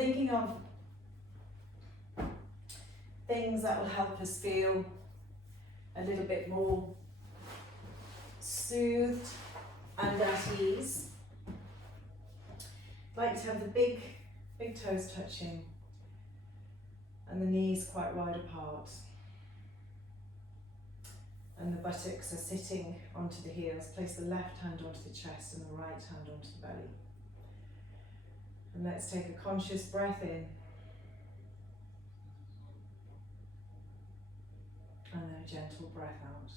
thinking of things that will help us feel a little bit more soothed and at ease. I'd like to have the big toes touching and the knees quite wide apart. And the buttocks are sitting onto the heels. Place the left hand onto the chest and the right hand onto the belly. And let's take a conscious breath in. And then a gentle breath out.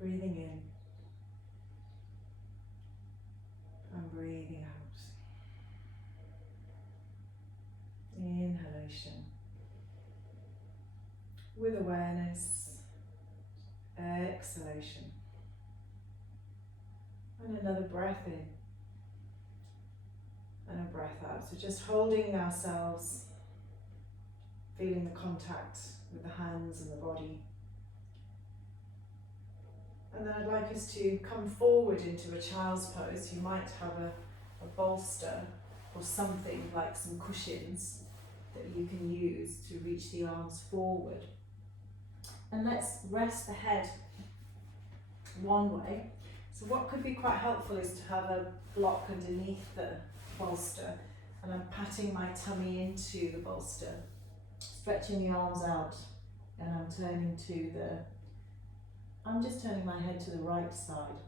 Breathing in. And breathing out. Inhalation. With awareness, exhalation. And another breath in and a breath out. So just holding ourselves, feeling the contact with the hands and the body. And then I'd like us to come forward into a child's pose. You might have a bolster or something like some cushions that you can use to reach the arms forward. And let's rest the head one way. So what could be quite helpful is to have a block underneath the bolster, and I'm patting my tummy into the bolster, stretching the arms out, and I'm just turning my head to the right side.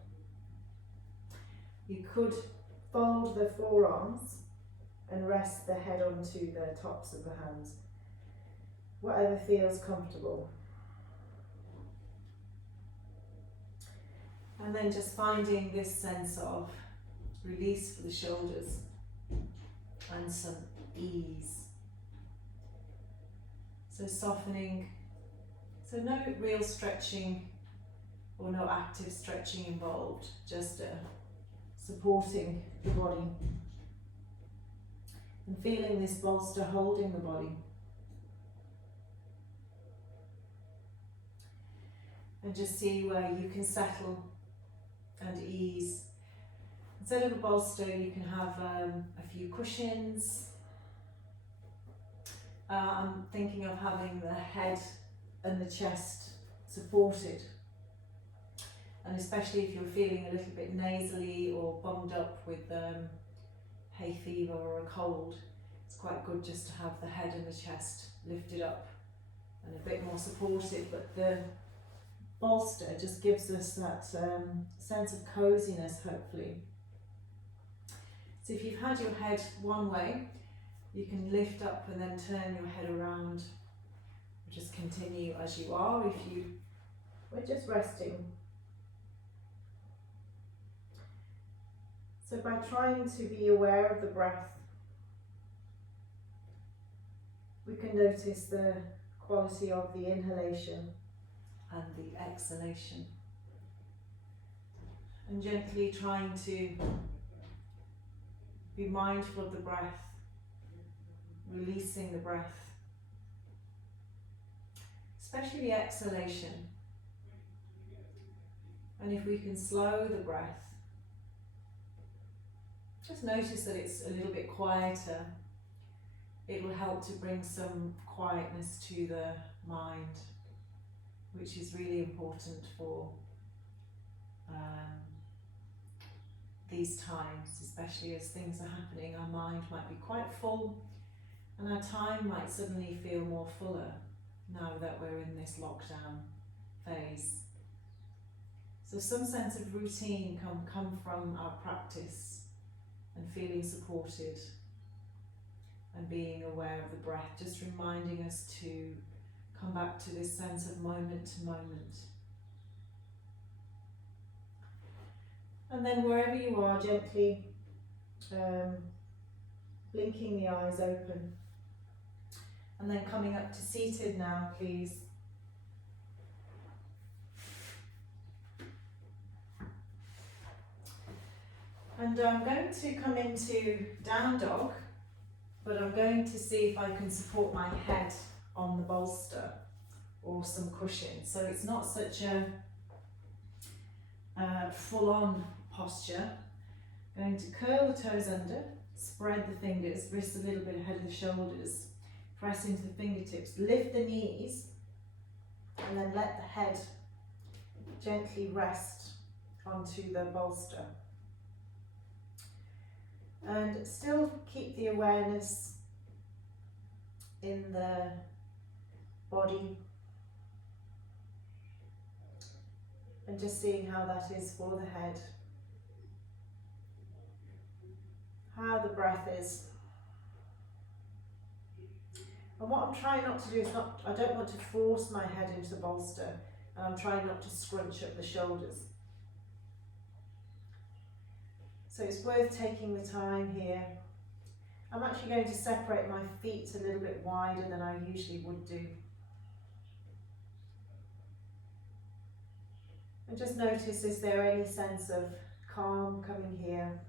You could fold the forearms and rest the head onto the tops of the hands, whatever feels comfortable. And then just finding this sense of release for the shoulders and some ease. So softening, so no real stretching or no active stretching involved, just supporting the body. And feeling this bolster holding the body. And just see where you can settle and ease. Instead of a bolster, you can have a few cushions. I'm thinking of having the head and the chest supported. And especially if you're feeling a little bit nasally or bunged up with hay fever or a cold, it's quite good just to have the head and the chest lifted up and a bit more supported. But the bolster just gives us that sense of coziness, hopefully. So if you've had your head one way, you can lift up and then turn your head around. Just continue as you are. We're just resting. So by trying to be aware of the breath, we can notice the quality of the inhalation and the exhalation, and gently trying to be mindful of the breath, releasing the breath, especially the exhalation. And if we can slow the breath, just notice that it's a little bit quieter. It will help to bring some quietness to the mind, which is really important for these times, especially as things are happening. Our mind might be quite full and our time might suddenly feel more fuller now that we're in this lockdown phase. So some sense of routine can come from our practice and feeling supported and being aware of the breath, just reminding us to come back to this sense of moment to moment. And then wherever you are, gently blinking the eyes open. And then coming up to seated now, please. And I'm going to come into down dog, but I'm going to see if I can support my head on the bolster or some cushion. So it's not such a full-on posture. Going to curl the toes under, spread the fingers, wrists a little bit ahead of the shoulders, press into the fingertips, lift the knees, and then let the head gently rest onto the bolster. And still keep the awareness in the body and just seeing how that is for the head, how the breath is. And what I'm trying not to do is I don't want to force my head into the bolster, and I'm trying not to scrunch up the shoulders. So it's worth taking the time here. I'm actually going to separate my feet a little bit wider than I usually would do. And just notice, is there any sense of calm coming here?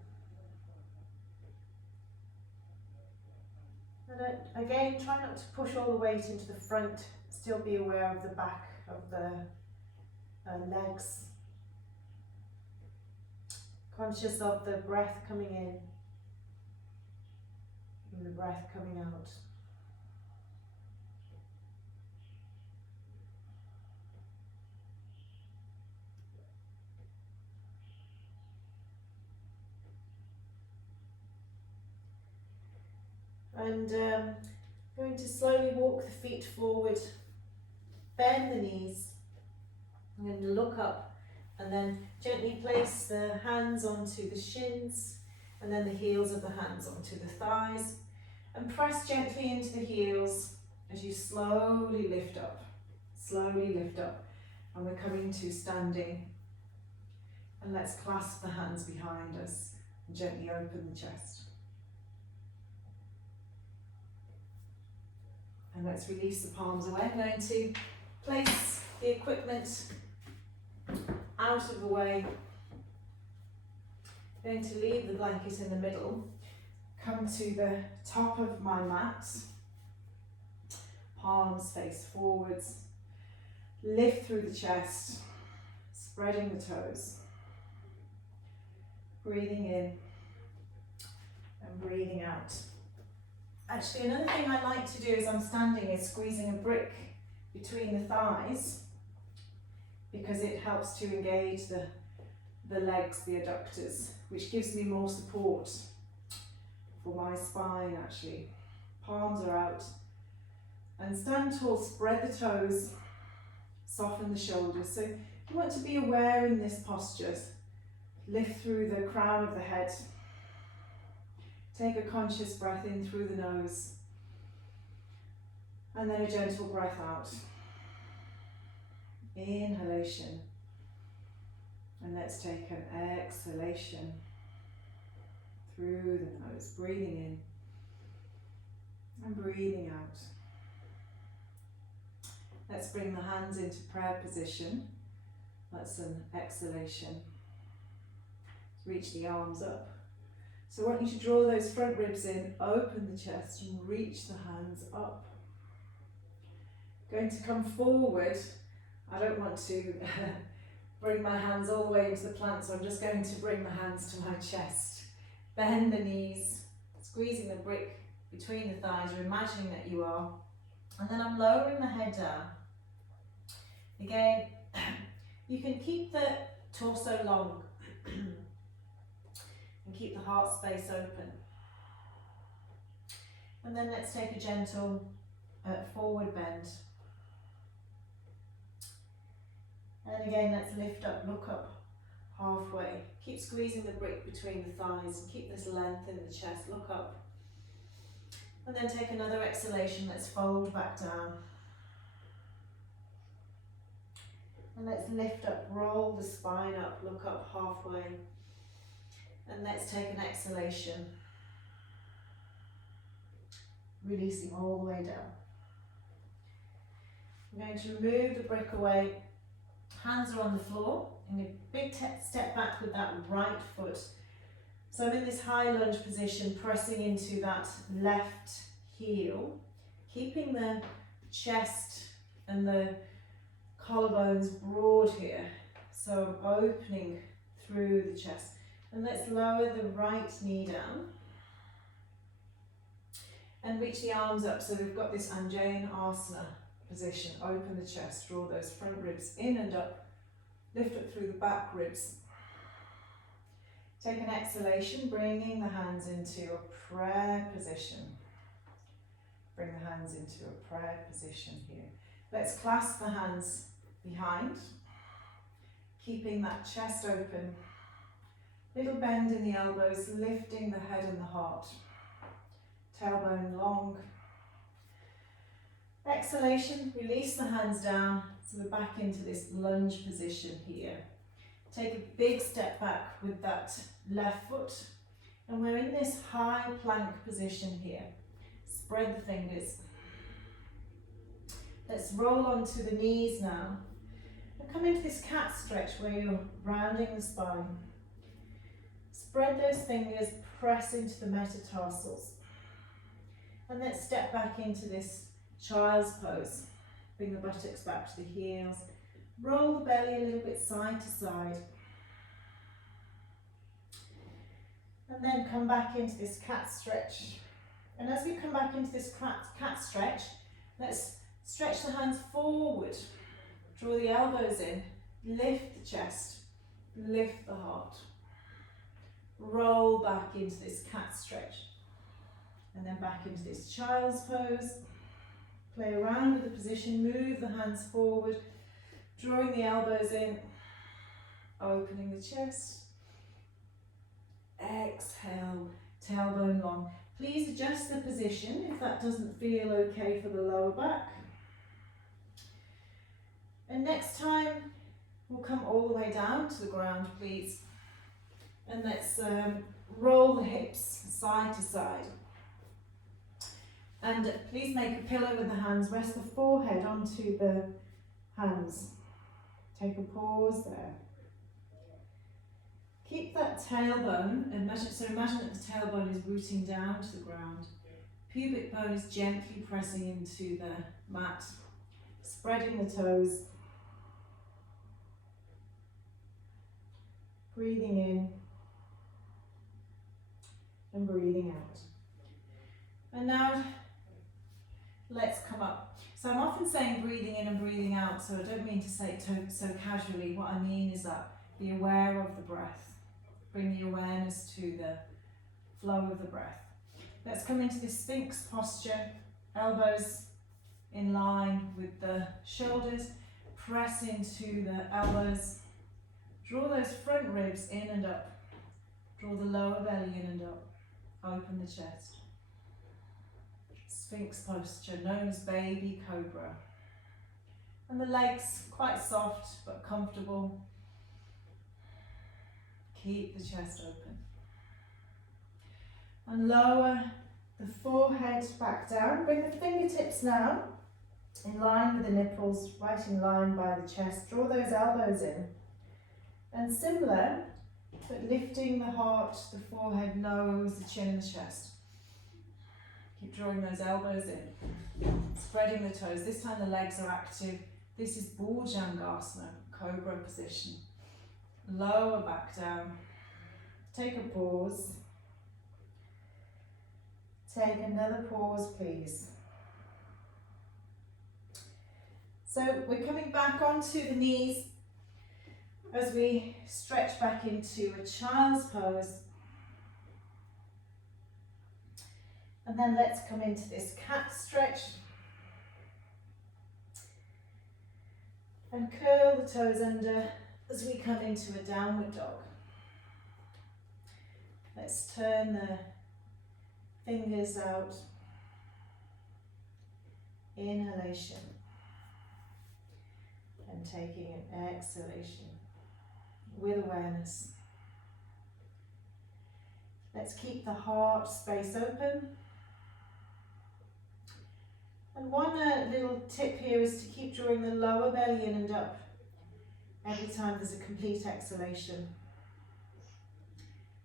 And again, try not to push all the weight into the front, still be aware of the back of the legs. Conscious of the breath coming in and the breath coming out. And going to slowly walk the feet forward, bend the knees, and look up, and then gently place the hands onto the shins, and then the heels of the hands onto the thighs, and press gently into the heels as you slowly lift up, and we're coming to standing. And let's clasp the hands behind us and gently open the chest. And let's release the palms away. I'm going to place the equipment out of the way. I'm going to leave the blanket in the middle. Come to the top of my mat. Palms face forwards. Lift through the chest, spreading the toes. Breathing in and breathing out. Actually, another thing I like to do as I'm standing is squeezing a brick between the thighs, because it helps to engage the legs, the adductors, which gives me more support for my spine actually. Palms are out. And stand tall, spread the toes, soften the shoulders. So you want to be aware in this posture. Lift through the crown of the head. Take a conscious breath in through the nose, and then a gentle breath out. Inhalation, and let's take an exhalation through the nose, breathing in and breathing out. Let's bring the hands into prayer position. That's an exhalation. Reach the arms up. So I want you to draw those front ribs in, open the chest and reach the hands up. Going to come forward. I don't want to bring my hands all the way into the plant, so I'm just going to bring the hands to my chest. Bend the knees, squeezing the brick between the thighs, you're imagining that you are. And then I'm lowering the head down. Again, you can keep the torso long. And keep the heart space open. And then let's take a gentle forward bend. And again, let's lift up, look up halfway. Keep squeezing the brick between the thighs and keep this length in the chest, look up. And then take another exhalation, let's fold back down. And let's lift up, roll the spine up, look up halfway. And let's take an exhalation, releasing all the way down. I'm going to remove the brick away. Hands are on the floor. I'm going to big step back with that right foot. So I'm in this high lunge position, pressing into that left heel, keeping the chest and the collarbones broad here. So I'm opening through the chest. And let's lower the right knee down and reach the arms up. So we've got this Anjaneyasana position. Open the chest, draw those front ribs in and up, lift up through the back ribs. Take an exhalation, bringing the hands into a prayer position. Bring the hands into a prayer position here. Let's clasp the hands behind, keeping that chest open. Little bend in the elbows, lifting the head and the heart. Tailbone long. Exhalation, release the hands down, so we're back into this lunge position here. Take a big step back with that left foot, and we're in this high plank position here. Spread the fingers. Let's roll onto the knees now, and come into this cat stretch where you're rounding the spine. Spread those fingers, press into the metatarsals. And let's step back into this child's pose. Bring the buttocks back to the heels. Roll the belly a little bit side to side. And then come back into this cat stretch. And as we come back into this cat stretch, let's stretch the hands forward. Draw the elbows in. Lift the chest. Lift the heart. Roll back into this cat stretch. And then back into this child's pose. Play around with the position. Move the hands forward. Drawing the elbows in. Opening the chest. Exhale, tailbone long. Please adjust the position if that doesn't feel okay for the lower back. And next time, we'll come all the way down to the ground, please. And let's roll the hips side to side. And please make a pillow with the hands. Rest the forehead onto the hands. Take a pause there. Keep that tailbone, and imagine that the tailbone is rooting down to the ground. Pubic bone is gently pressing into the mat. Spreading the toes. Breathing in. And breathing out. And now, let's come up. So I'm often saying breathing in and breathing out, so I don't mean to say it so casually. What I mean is that be aware of the breath. Bring the awareness to the flow of the breath. Let's come into this Sphinx posture. Elbows in line with the shoulders. Press into the elbows. Draw those front ribs in and up. Draw the lower belly in and up. Open the chest. Sphinx posture, known as baby cobra. And the legs quite soft but comfortable. Keep the chest open. And lower the forehead back down. Bring the fingertips now in line with the nipples, right in line by the chest. Draw those elbows in. And similar, but lifting the heart, the forehead, nose, the chin and the chest. Keep drawing those elbows in. Spreading the toes. This time the legs are active. This is Bhujangasana, cobra position. Lower back down. Take a pause. Take another pause, please. So we're coming back onto the knees as we stretch back into a child's pose. And then let's come into this cat stretch. And curl the toes under as we come into a downward dog. Let's turn the fingers out. Inhalation. And taking an exhalation with awareness. Let's keep the heart space open. And one little tip here is to keep drawing the lower belly in and up every time there's a complete exhalation.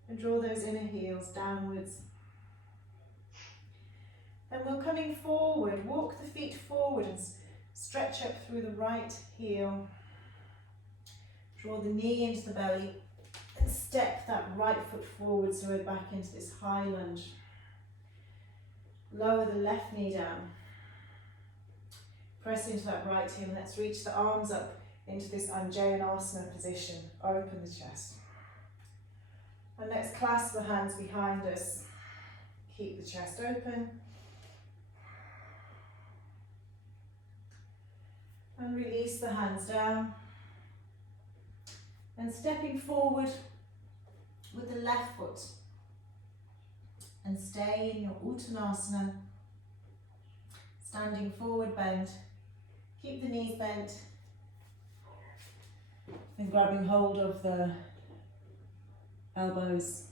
And draw those inner heels downwards. And we're coming forward. Walk the feet forward and stretch up through the right heel. Draw the knee into the belly. And step that right foot forward so we're back into this high lunge. Lower the left knee down. Press into that right heel. Let's reach the arms up into this Anjaneyasana position. Open the chest. And let's clasp the hands behind us. Keep the chest open. And release the hands down. And stepping forward with the left foot. And stay in your Uttanasana. Standing forward bend. Keep the knees bent. And grabbing hold of the elbows.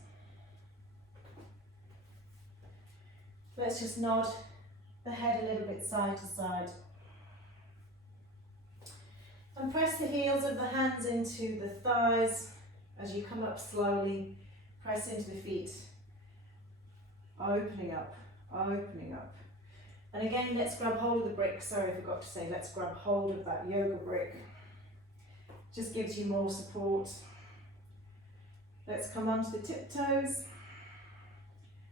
Let's just nod the head a little bit side to side. And press the heels of the hands into the thighs as you come up slowly. Press into the feet. Opening up, opening up. And again, let's grab hold of the brick. Sorry, I forgot to say, let's grab hold of that yoga brick. Just gives you more support. Let's come onto the tiptoes.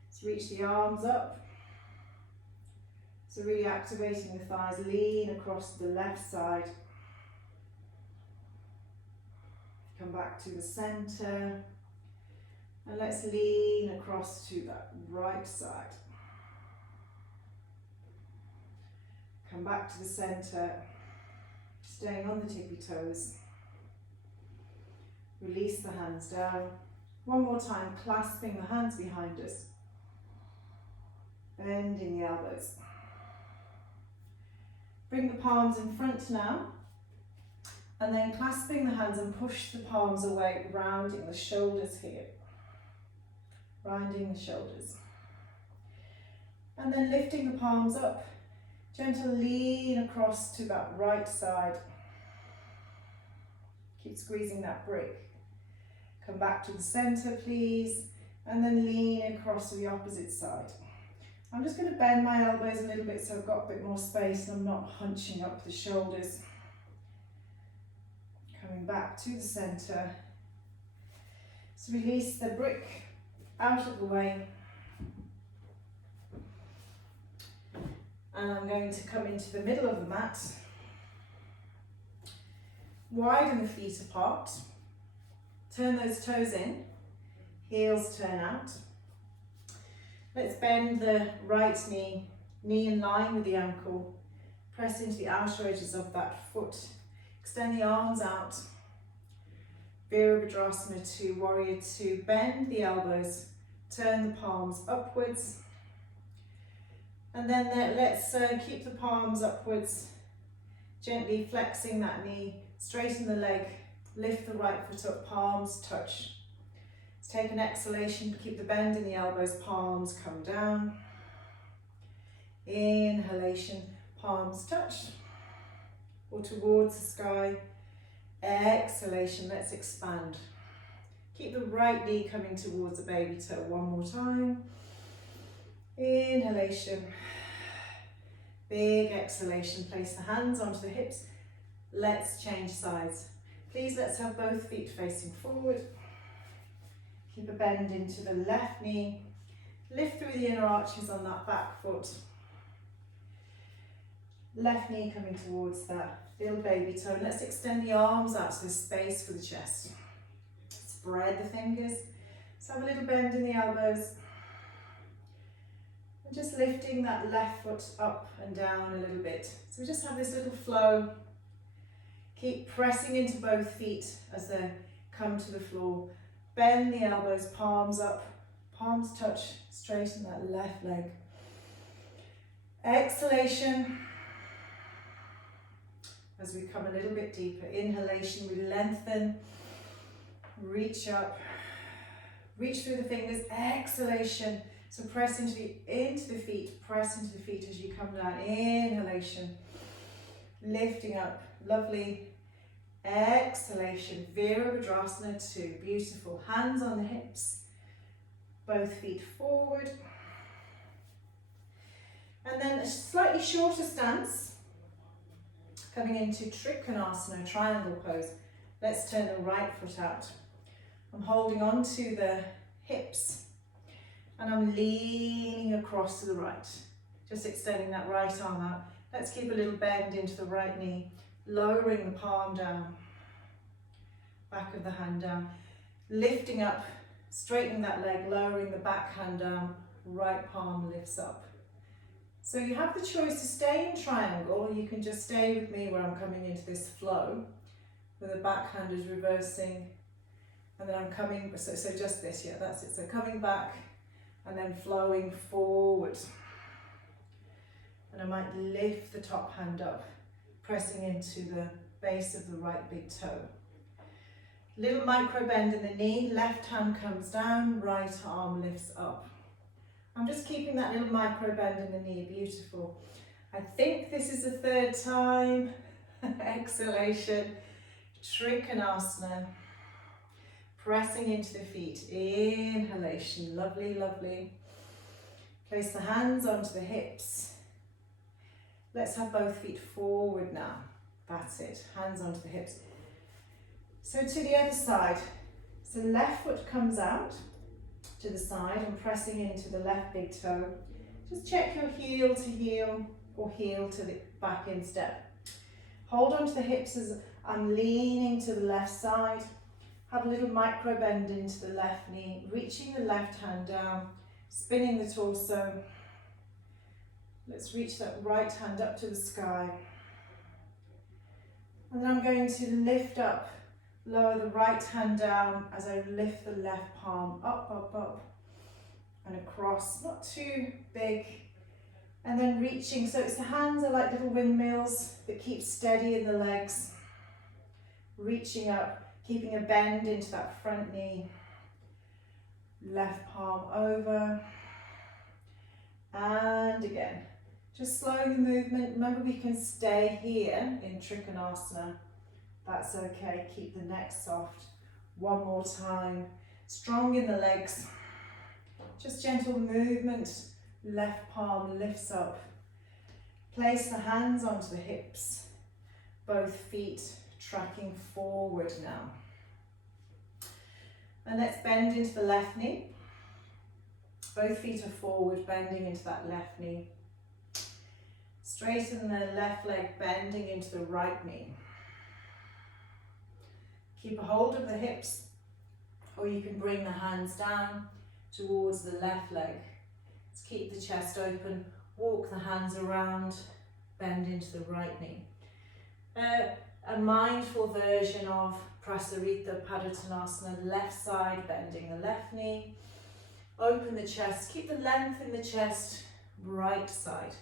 Let's reach the arms up. So really activating the thighs, lean across to the left side. Come back to the center. And let's lean across to that right side. Come back to the center, staying on the tippy toes. Release the hands down. One more time, clasping the hands behind us. Bending the elbows. Bring the palms in front now. And then clasping the hands and push the palms away, rounding the shoulders here. Rounding the shoulders. And then lifting the palms up. Gentle lean across to that right side. Keep squeezing that brick. Come back to the center, please. And then lean across to the opposite side. I'm just going to bend my elbows a little bit so I've got a bit more space and I'm not hunching up the shoulders. Coming back to the center. So release the brick out of the way. And I'm going to come into the middle of the mat. Widen the feet apart. Turn those toes in. Heels turn out. Let's bend the right knee, knee in line with the ankle. Press into the outer edges of that foot. Extend the arms out. Virabhadrasana 2, Warrior 2. Bend the elbows. Turn the palms upwards. And then let's keep the palms upwards. Gently flexing that knee. Straighten the leg. Lift the right foot up. Palms touch. Let's take an exhalation. Keep the bend in the elbows. Palms come down. Inhalation. Palms touch. Or towards the sky. Exhalation. Let's expand. Keep the right knee coming towards the baby toe. One more time. Inhalation. Big exhalation. Place the hands onto the hips. Let's change sides. Please let's have both feet facing forward. Keep a bend into the left knee. Lift through the inner arches on that back foot. Left knee coming towards that little baby toe. And let's extend the arms out so there's space for the chest. Spread the fingers. Let's have a little bend in the elbows. And just lifting that left foot up and down a little bit. So we just have this little flow. Keep pressing into both feet as they come to the floor. Bend the elbows, palms up, palms touch, straighten that left leg. Exhalation. As we come a little bit deeper. Inhalation, we lengthen, reach up, reach through the fingers. Exhalation. So press into the feet, press into the feet as you come down. Inhalation, lifting up, lovely. Exhalation, Virabhadrasana 2, beautiful. Hands on the hips, both feet forward. And then a slightly shorter stance, coming into Trikonasana, triangle pose. Let's turn the right foot out. I'm holding on to the hips and I'm leaning across to the right. Just extending that right arm out. Let's keep a little bend into the right knee, lowering the palm down, back of the hand down, lifting up, straightening that leg, lowering the back hand down, right palm lifts up. So you have the choice to stay in triangle, or you can just stay with me where I'm coming into this flow, where the back hand is reversing, and then I'm coming, so just this, yeah, that's it. So coming back and then flowing forward. And I might lift the top hand up, pressing into the base of the right big toe. Little micro bend in the knee, left hand comes down, right arm lifts up. I'm just keeping that little micro bend in the knee, beautiful. I think this is the third time. Exhalation, Trikonasana. Pressing into the feet, inhalation, lovely, lovely. Place the hands onto the hips. Let's have both feet forward now. That's it, hands onto the hips. So to the other side. So left foot comes out to the side and pressing into the left big toe. Just check your heel to heel or heel to the back instep. Hold on to the hips as I'm leaning to the left side. Have a little micro bend into the left knee, reaching the left hand down, spinning the torso. Let's reach that right hand up to the sky. And then I'm going to lift up, lower the right hand down as I lift the left palm up, up, up, and across, not too big. And then reaching, so it's the hands are like little windmills that keep steady in the legs. Reaching up, keeping a bend into that front knee. Left palm over. And again. Just slow the movement. Remember, we can stay here in Trikonasana. That's okay. Keep the neck soft. One more time. Strong in the legs. Just gentle movement. Left palm lifts up. Place the hands onto the hips. Both feet tracking forward now. And let's bend into the left knee. Both feet are forward, bending into that left knee. Straighten the left leg, bending into the right knee. Keep a hold of the hips, or you can bring the hands down towards the left leg. Let's keep the chest open, walk the hands around, bend into the right knee. A mindful version of Prasarita Padottanasana, left side, bending the left knee. Open the chest, keep the length in the chest, right side.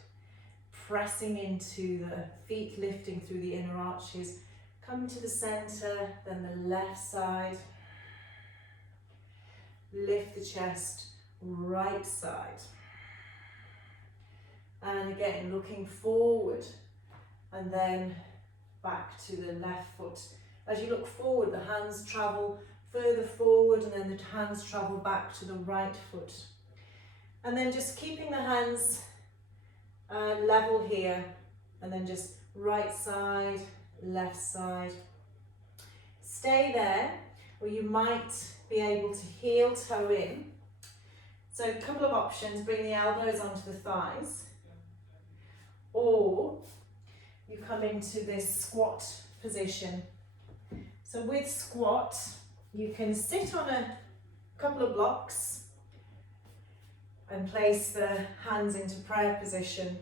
Pressing into the feet, lifting through the inner arches. Come to the center, then the left side. Lift the chest, right side. And again, looking forward and then back to the left foot. As you look forward, the hands travel further forward and then the hands travel back to the right foot. And then just keeping the hands level here, and then just right side, left side. Stay there, or you might be able to heel toe in. So a couple of options, bring the elbows onto the thighs, or you come into this squat position. So with squat, you can sit on a couple of blocks and place the hands into prayer position.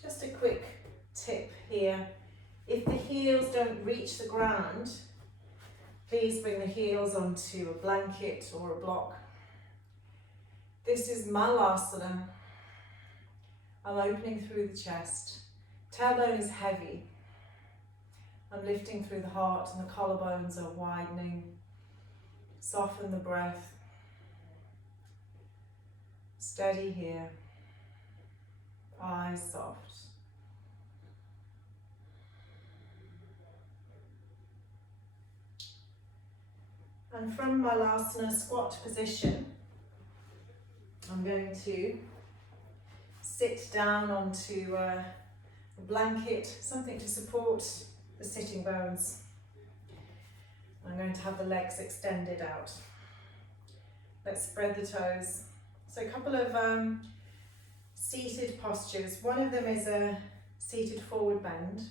Just a quick tip here. If the heels don't reach the ground, please bring the heels onto a blanket or a block. This is Malasana. I'm opening through the chest. Tailbone is heavy. I'm lifting through the heart and the collarbones are widening. Soften the breath. Steady here. Eyes soft. And from Malasana squat position, I'm going to sit down onto a blanket, something to support the sitting bones. I'm going to have the legs extended out. Let's spread the toes. So a couple of seated postures. One of them is a seated forward bend.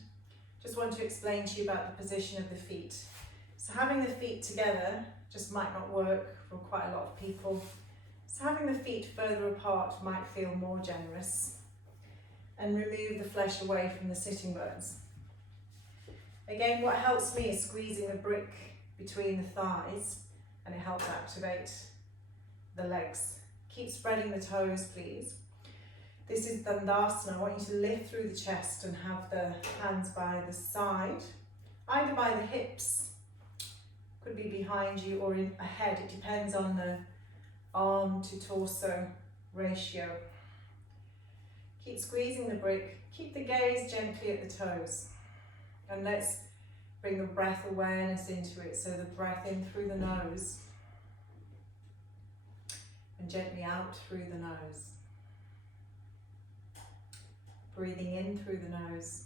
Just want to explain to you about the position of the feet. So having the feet together just might not work for quite a lot of people. So having the feet further apart might feel more generous, and remove the flesh away from the sitting bones. Again, what helps me is squeezing the brick between the thighs, and it helps activate the legs. Keep spreading the toes, please. This is Dandasana. I want you to lift through the chest and have the hands by the side, either by the hips, could be behind you, or ahead. It depends on the arm to torso ratio. Keep squeezing the brick. Keep the gaze gently at the toes. And let's bring the breath awareness into it. So the breath in through the nose and gently out through the nose. Breathing in through the nose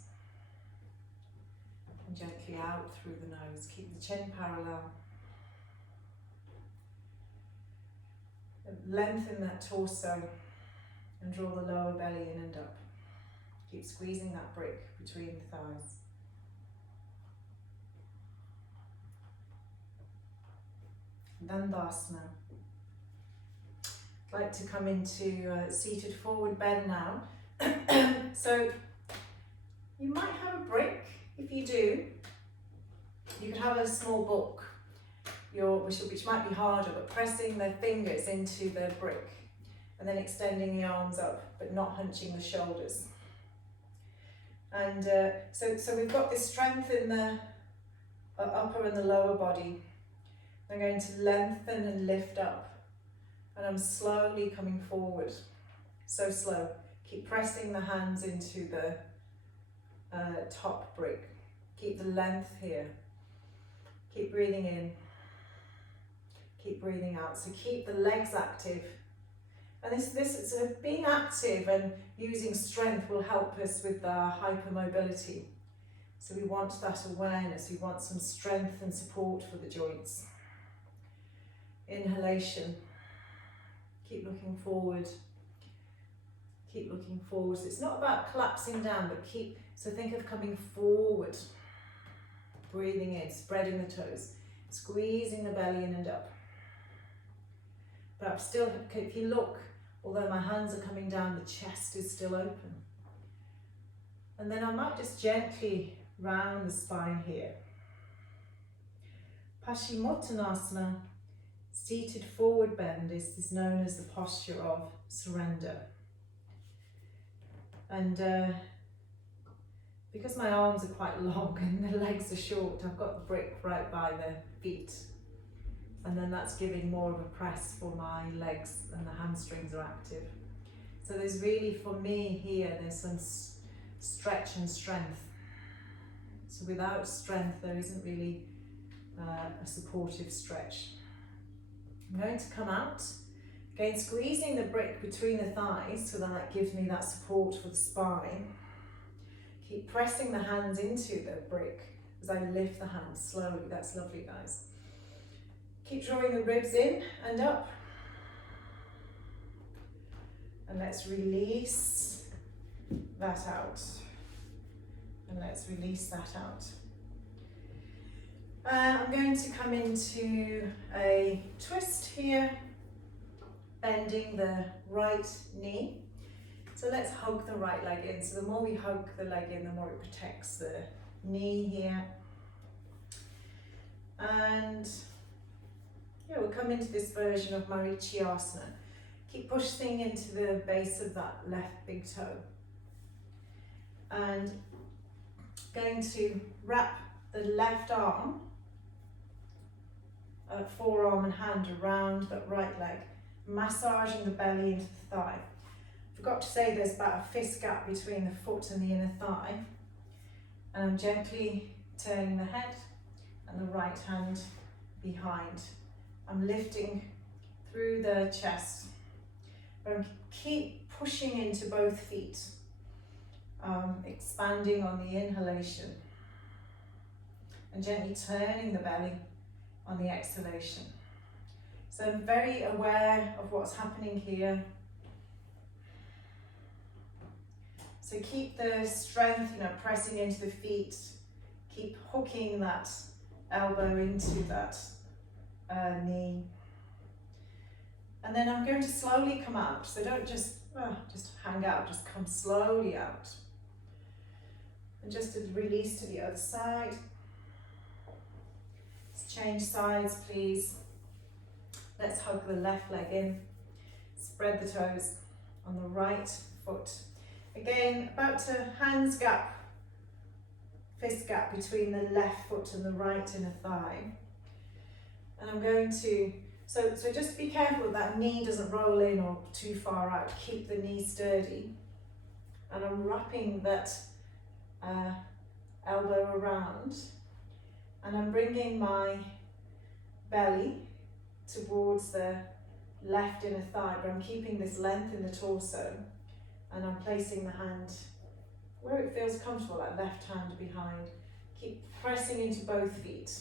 and gently out through the nose. Keep the chin parallel. Lengthen that torso and draw the lower belly in and up. Keep squeezing that brick between the thighs. Dandasana. I'd like to come into seated forward bend now. So you might have a brick. If you do, you could have a small book, which might be harder, but pressing the fingers into the brick and then extending the arms up, but not hunching the shoulders. And so we've got this strength in the upper and the lower body. I'm going to lengthen and lift up, and I'm slowly coming forward, so slow. Keep pressing the hands into the top brick. Keep the length here. Keep breathing in. Keep breathing out. So keep the legs active. And being active and using strength will help us with our hypermobility. So we want that awareness. We want some strength and support for the joints. Inhalation. Keep looking forward. Keep looking forward. So it's not about collapsing down, but so think of coming forward. Breathing in, spreading the toes, squeezing the belly in and up. But I'm still, if you look, although my hands are coming down, the chest is still open. And then I might just gently round the spine here. Paschimottanasana, seated forward bend, is known as the posture of surrender. And because my arms are quite long and the legs are short, I've got the brick right by the feet. And then that's giving more of a press for my legs, and the hamstrings are active. So there's really, for me here, there's some stretch and strength. So without strength, there isn't really a supportive stretch. I'm going to come out, again squeezing the brick between the thighs, so that gives me that support for the spine. Keep pressing the hands into the brick as I lift the hands slowly. That's lovely, guys. Keep drawing the ribs in and up. And let's release that out. And let's release that out. I'm going to come into a twist here, bending the right knee. So let's hug the right leg in. So the more we hug the leg in, the more it protects the knee here. And yeah, we'll come into this version of Marichyasana. Keep pushing into the base of that left big toe. And going to wrap the left arm, forearm and hand around that right leg, massaging the belly into the thigh. Forgot to say there's about a fist gap between the foot and the inner thigh. And I'm gently turning the head and the right hand behind. I'm lifting through the chest. But keep pushing into both feet, expanding on the inhalation. And gently turning the belly on the exhalation. So I'm very aware of what's happening here. So keep the strength, pressing into the feet. Keep hooking that elbow into that knee. And then I'm going to slowly come out. So don't just hang out, just come slowly out. And just to release to the other side. Let's change sides, please. Let's hug the left leg in. Spread the toes on the right foot. Again, about to hands gap, fist gap between the left foot and the right inner thigh. And I'm going to, so just be careful that knee doesn't roll in or too far out. Keep the knee sturdy. And I'm wrapping that elbow around. And I'm bringing my belly towards the left inner thigh, but I'm keeping this length in the torso. And I'm placing the hand where it feels comfortable, that left hand behind. Keep pressing into both feet.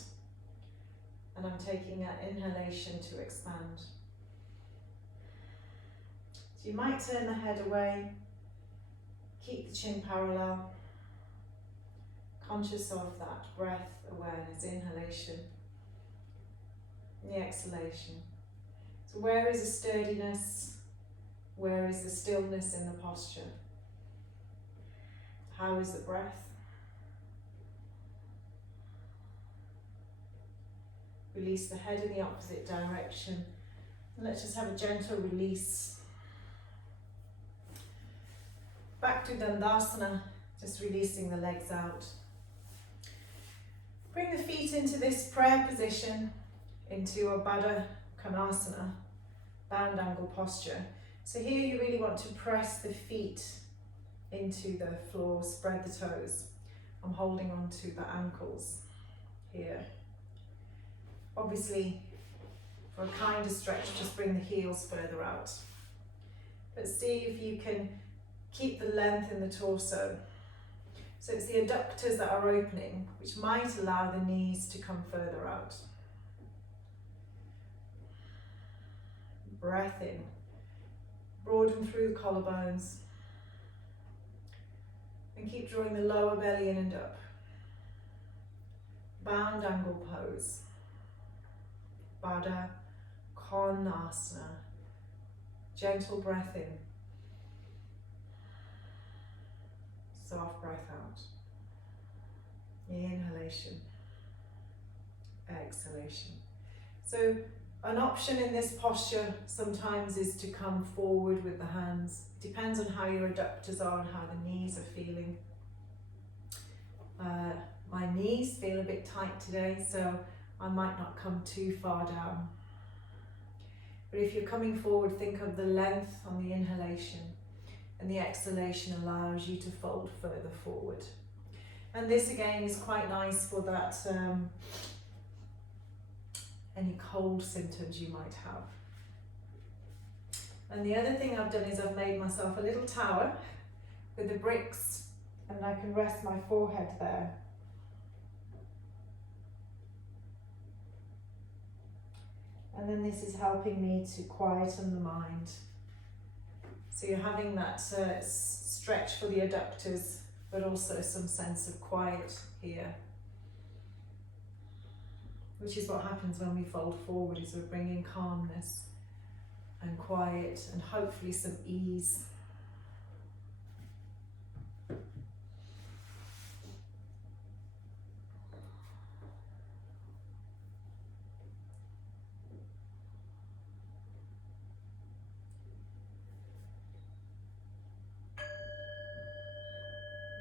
And I'm taking that inhalation to expand. So you might turn the head away. Keep the chin parallel. Conscious of that breath awareness, inhalation. And the exhalation. So where is the sturdiness? Where is the stillness in the posture? How is the breath? Release the head in the opposite direction. And let's just have a gentle release. Back to Dandasana, just releasing the legs out. Bring the feet into this prayer position, into a Baddha Konasana, bound angle posture. So here you really want to press the feet into the floor, spread the toes. I'm holding on to the ankles here. Obviously, for a kinder stretch, just bring the heels further out. But see if you can keep the length in the torso. So it's the adductors that are opening, which might allow the knees to come further out. Breath in. Broaden through the collarbones. And keep drawing the lower belly in and up. Bound angle pose. Baddha Konasana. Gentle breath in. Soft breath out. Inhalation. Exhalation. So an option in this posture sometimes is to come forward with the hands. It depends on how your adductors are and how the knees are feeling. My knees feel a bit tight today, so I might not come too far down. But if you're coming forward, think of the length on the inhalation, and the exhalation allows you to fold further forward. And this again is quite nice for that any cold symptoms you might have. And the other thing I've done is I've made myself a little tower with the bricks, and I can rest my forehead there. And then this is helping me to quieten the mind. So you're having that stretch for the adductors, but also some sense of quiet here. Which is what happens when we fold forward, is we're bringing calmness and quiet and hopefully some ease.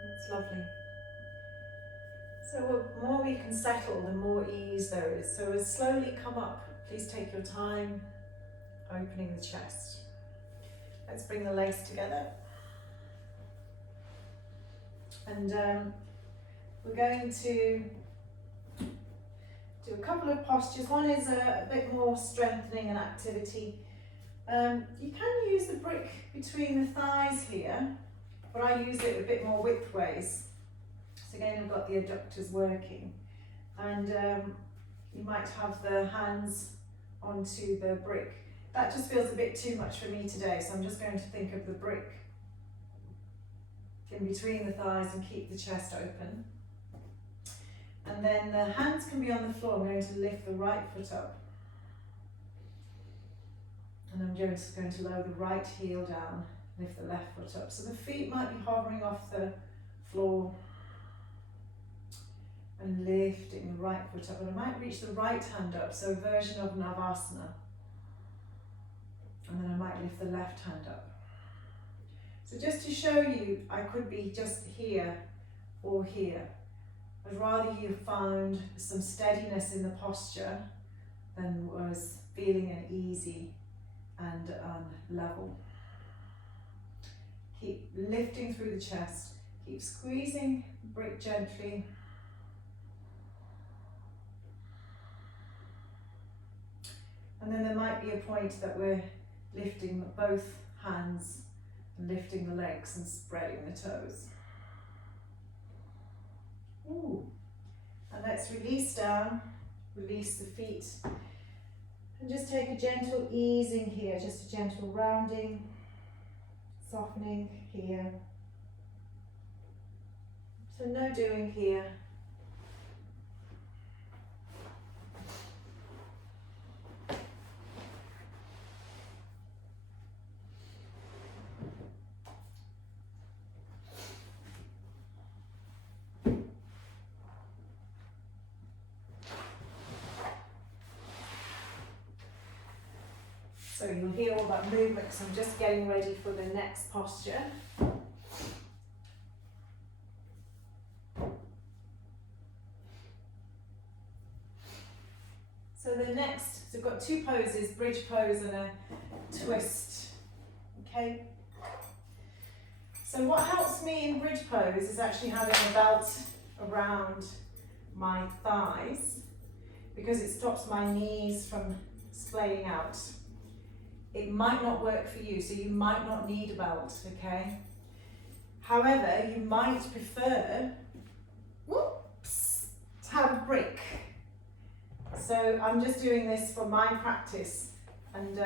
That's lovely. So the more we can settle, the more ease there is. So as slowly come up, please take your time opening the chest. Let's bring the legs together. And we're going to do a couple of postures. One is a bit more strengthening and activity. You can use the brick between the thighs here, but I use it a bit more widthways. So again, I've got the adductors working. And you might have the hands onto the brick. That just feels a bit too much for me today, so I'm just going to think of the brick in between the thighs and keep the chest open. And then the hands can be on the floor. I'm going to lift the right foot up. And I'm just going to lower the right heel down, lift the left foot up. So the feet might be hovering off the floor and lifting the right foot up. And I might reach the right hand up, so a version of Navasana. And then I might lift the left hand up. So just to show you, I could be just here or here. I'd rather you found some steadiness in the posture than was feeling an easy and level. Keep lifting through the chest. Keep squeezing the brick gently. And then there might be a point that we're lifting both hands and lifting the legs and spreading the toes. Ooh. And let's release down, release the feet. And just take a gentle easing here, just a gentle rounding, softening here. So no doing here. So you'll hear all that movement because I'm just getting ready for the next posture. So the next, so I've got two poses, bridge pose and a twist, okay? So what helps me in bridge pose is actually having a belt around my thighs because it stops my knees from splaying out. It might not work for you, so you might not need a belt, okay? However, you might prefer, whoops, to have a brick. So I'm just doing this for my practice and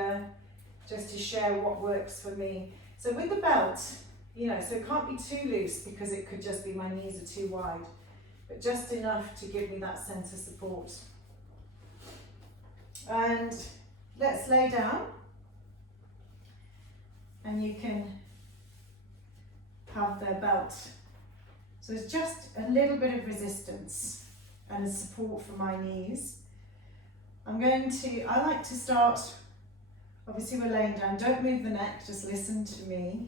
just to share what works for me. So with the belt, you know, so it can't be too loose because it could just be my knees are too wide, but just enough to give me that sense of support. And let's lay down. And you can have the belt. So it's just a little bit of resistance and a support for my knees. I like to start, obviously we're laying down, don't move the neck, just listen to me.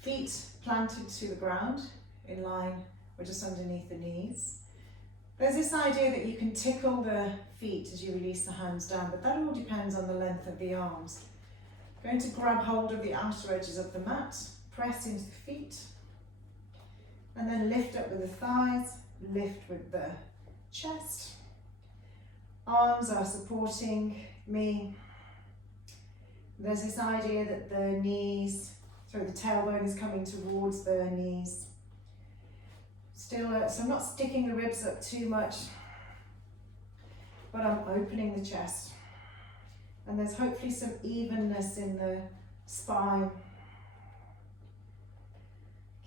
Feet planted to the ground, in line or just underneath the knees. There's this idea that you can tickle the feet as you release the hands down, but that all depends on the length of the arms. Going to grab hold of the outer edges of the mat, press into the feet, and then lift up with the thighs, lift with the chest. Arms are supporting me. There's this idea that the tailbone is coming towards the knees. So I'm not sticking the ribs up too much, but I'm opening the chest. And there's hopefully some evenness in the spine.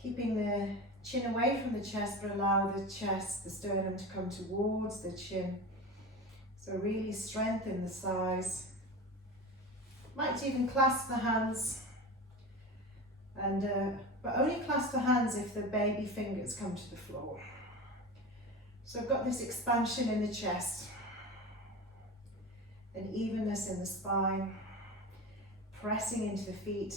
Keeping the chin away from the chest, but allow the chest, the sternum to come towards the chin. So really strengthen the thighs. Might even clasp the hands, but only clasp the hands if the baby fingers come to the floor. So I've got this expansion in the chest. An evenness in the spine, pressing into the feet.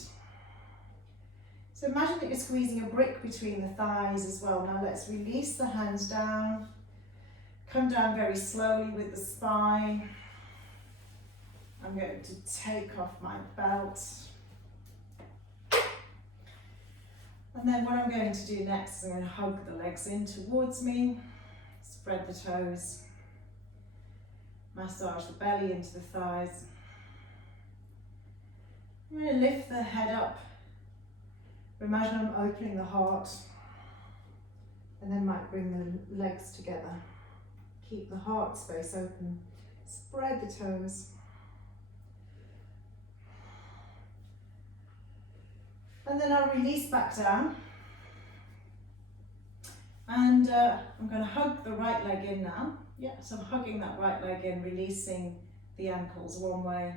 So imagine that you're squeezing a brick between the thighs as well. Now let's release the hands down. Come down very slowly with the spine. I'm going to take off my belt. And then what I'm going to do next is I'm going to hug the legs in towards me, spread the toes. Massage the belly into the thighs. I'm going to lift the head up. Imagine I'm opening the heart and then might bring the legs together. Keep the heart space open. Spread the toes. And then I'll release back down. And I'm going to hug the right leg in now. Yeah, so I'm hugging that right leg in, releasing the ankles one way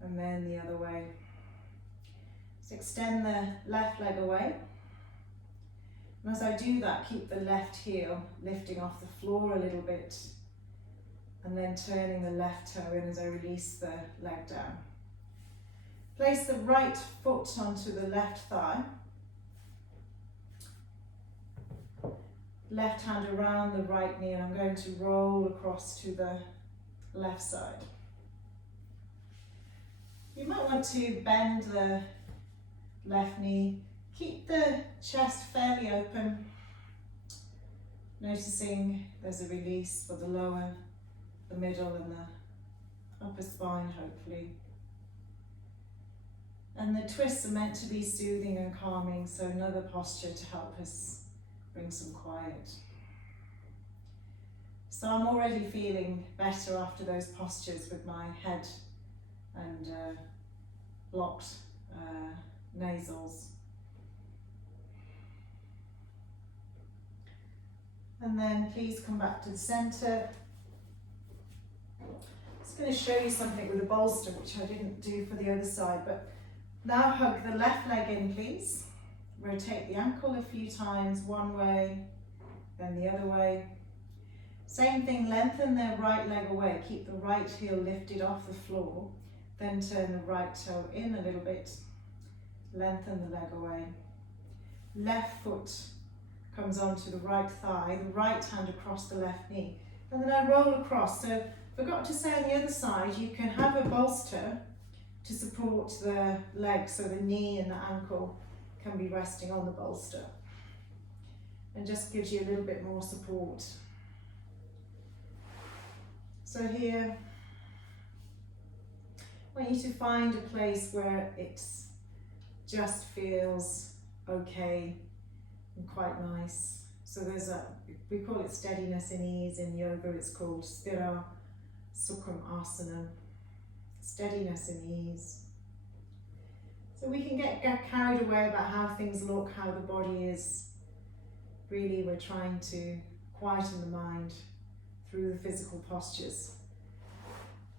and then the other way. So extend the left leg away. And as I do that, keep the left heel lifting off the floor a little bit and then turning the left toe in as I release the leg down. Place the right foot onto the left thigh. Left hand around the right knee, and I'm going to roll across to the left side. You might want to bend the left knee. Keep the chest fairly open, noticing there's a release for the lower, the middle and the upper spine, hopefully. And the twists are meant to be soothing and calming, so another posture to help us bring some quiet. So I'm already feeling better after those postures with my head and blocked nasals. And then please come back to the center. I'm just going to show you something with a bolster, which I didn't do for the other side, but now hug the left leg in, please. Rotate the ankle a few times, one way, then the other way. Same thing, lengthen the right leg away. Keep the right heel lifted off the floor, then turn the right toe in a little bit. Lengthen the leg away. Left foot comes onto the right thigh, the right hand across the left knee. And then I roll across. So forgot to say on the other side, you can have a bolster to support the leg, so the knee and the ankle can be resting on the bolster. And just gives you a little bit more support. So here, I want you to find a place where it just feels okay and quite nice. So there's we call it steadiness and ease in yoga. It's called Sthira Sukham Asana. Steadiness and ease. So we can get carried away about how things look, how the body is. Really, we're trying to quieten the mind through the physical postures.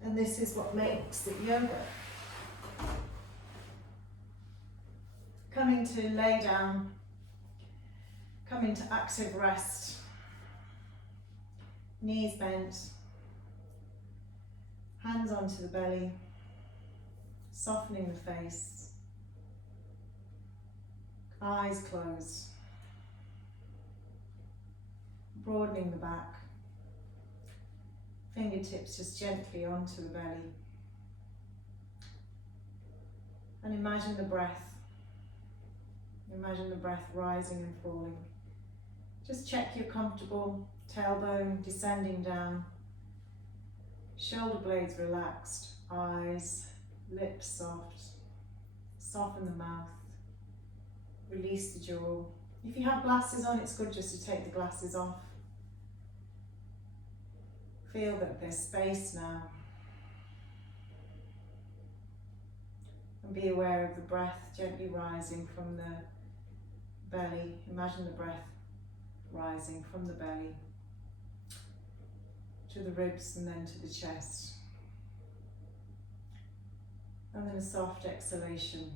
And this is what makes it yoga. Coming to lay down, coming to active rest, knees bent, hands onto the belly, softening the face, eyes closed, broadening the back, fingertips just gently onto the belly, and imagine the breath. Imagine the breath rising and falling. Just check you're comfortable, tailbone descending down, shoulder blades relaxed, eyes, lips soft, soften the mouth, release the jaw. If you have glasses on, it's good just to take the glasses off. Feel that there's space now. And be aware of the breath gently rising from the belly. Imagine the breath rising from the belly to the ribs and then to the chest. And then a soft exhalation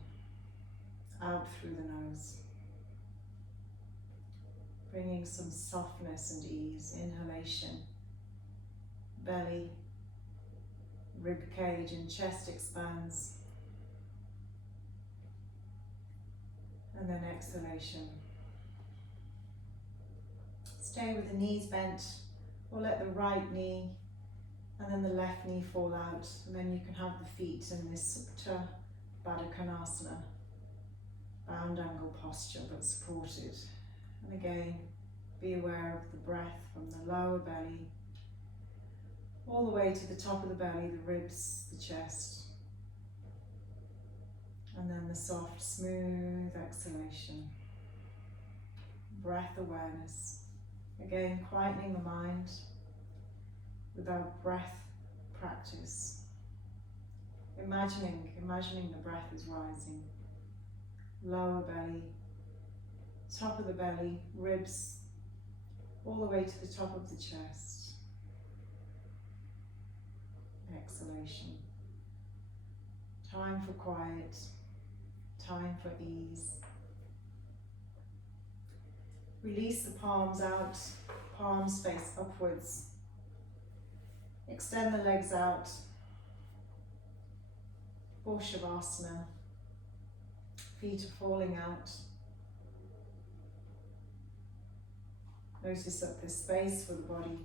out through the nose. Bringing some softness and ease. Inhalation, belly, rib cage and chest expands. And then exhalation. Stay with the knees bent, or let the right knee and then the left knee fall out, and then you can have the feet in this Supta Baddha Konasana, bound angle posture but supported. And again, be aware of the breath from the lower belly all the way to the top of the belly, the ribs, the chest. And then the soft, smooth exhalation. Breath awareness Again, quietening the mind with our breath practice. Imagining the breath is rising. Lower belly, top of the belly, ribs, all the way to the top of the chest. Exhalation. Time for quiet, time for ease. Release the palms out, palms face upwards. Extend the legs out for Shavasana. Feet are falling out. Notice that there's space for the body.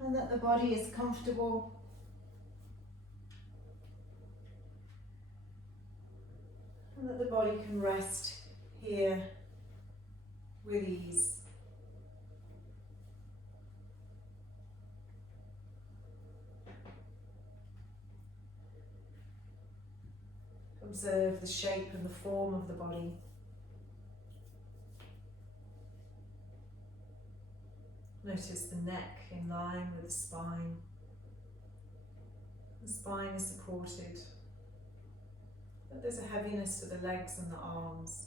And that the body is comfortable. And that the body can rest here with ease. Observe the shape and the form of the body. Notice the neck in line with the spine. The spine is supported, but there's a heaviness to the legs and the arms,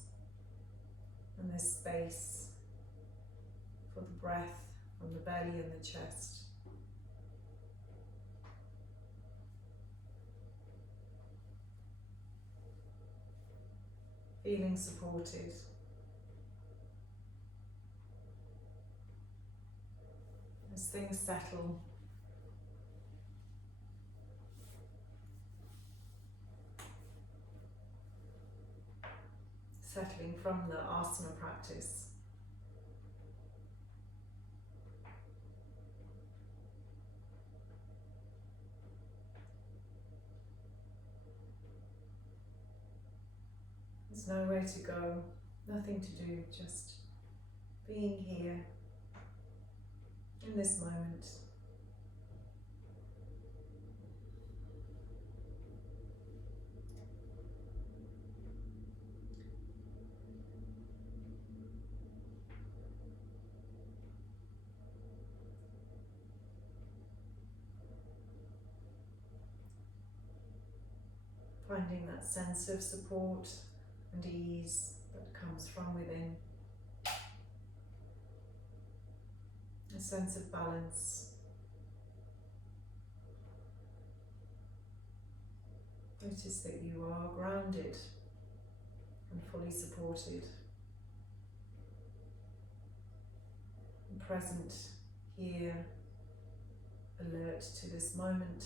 and there's space for the breath from the belly and the chest. Feeling supported. As things settle, settling from the asana practice. There's nowhere to go, nothing to do, just being here in this moment. Finding that sense of support and ease that comes from within. A sense of balance. Notice that you are grounded and fully supported. And present here, alert to this moment.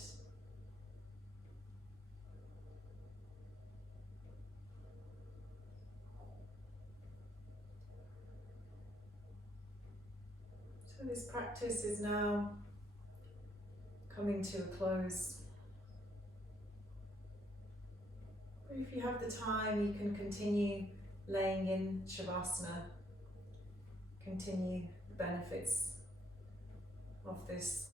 So this practice is now coming to a close. But if you have the time, you can continue laying in Shavasana, continue the benefits of this